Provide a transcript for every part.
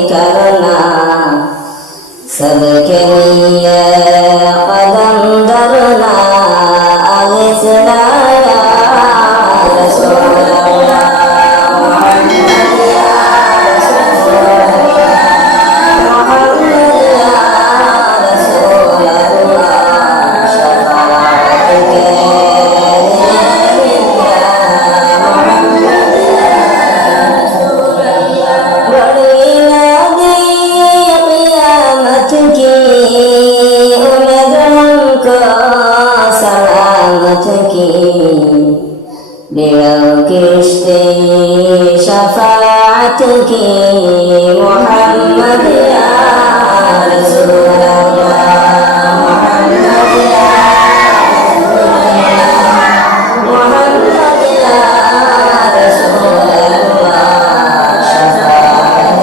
ঠিকানা সবকে নিয়ে কদম ধরনা আগে সালামত কি বেড়াও কিস্তে সাফাত কি মোহাম্মদ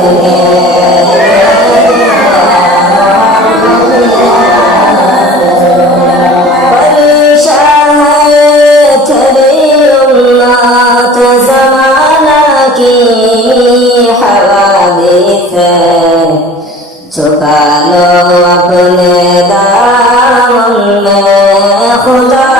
Yeah. ভালো আপনি দাম খুদা